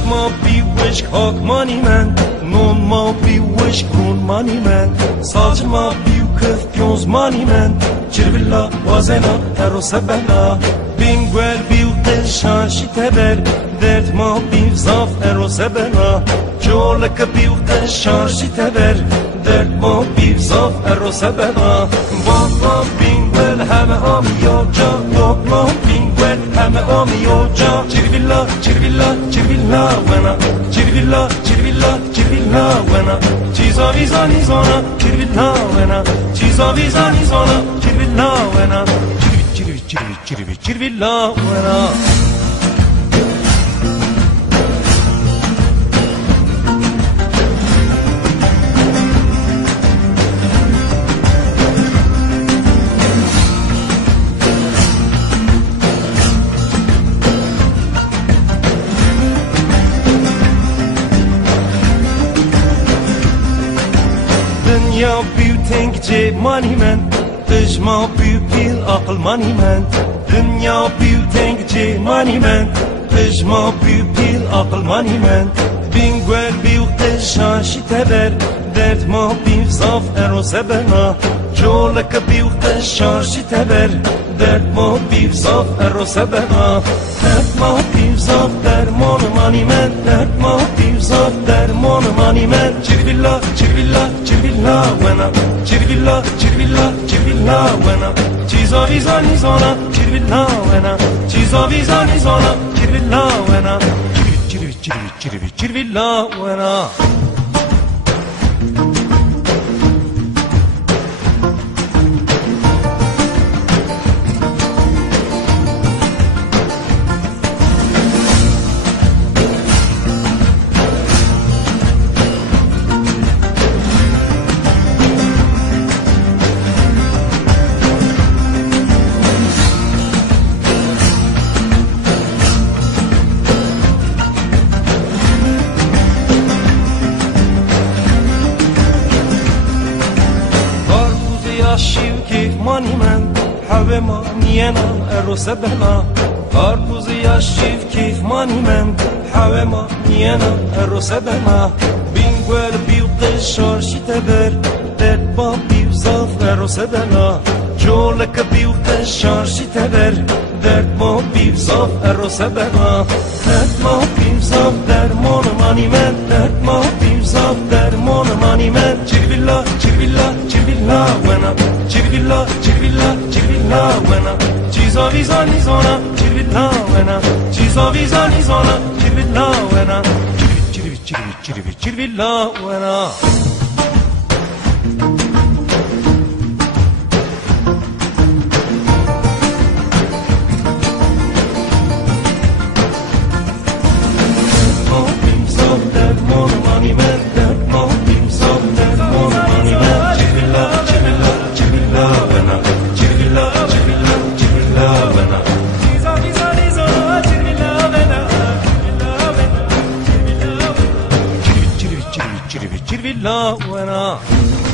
ما بی وشک حاکمانی من نون ما بی وشک رونمانی من سالچ ما بیو کف پیونزمانی من چربلا وازنا هر سبلا بینگوال بیو قشانشی تبر درد ما بیو زاف هر سبلا جولک بیو قشانشی تبر درد ما بیو زاف هر سبلا بابا بینگوال همه آمیا جا بابا بینگوال همه آمیا جا چربلا چربلا چربلا ونا چربلا چربلا چربلا ونا چیزا ویزانی زانا چربلا ونا چیزا ویزانی زانا چربلا ونا چربی چربی چربی چربلا ونا دنیا بیو تنگ جه مانی من دجما بیو پیل عقل مانی من دنیا بیو تنگ جه مانی من دجما بیو پیل عقل مانی من بینگوال بیو قشانشی تبر درد ما بیو صاف ارو سبنا جولک بیو قشانشی تبر درد ما بیو صاف ارو سبنا درد ما بیو صاف درمان مانی من درد ما بیو صاف درمان مانی من چربلا چربلا چربلا ونا چربلا چربلا چربلا ونا چیزا ویزانی زانا چربلا ونا چیزا ویزانی زانا چربلا ونا چربی چربی چربی چربلا ونا شیو کیف مانی من حوه ما نینا ارو سبنا کارپوز یا شیف کیف مانی من حوه ما نینا ارو سبنا بینگوال بیو قشارشی تبر درد با بیو زاف ارو سبنا جولک بیو قشارشی تبر درد با بیو زاف ارو سبنا درد ما بیو زاف درمان مانی من درد ما بیو زاف درمان مانی من چربلا چربلا چربلا ونا چربلا چربلا چربلا ونا چیزا ویزانی زانا چربلا ونا چیزا ویزانی زانا چربلا ونا چربی چربی چربی چربلا ونا Chirvilla, buena.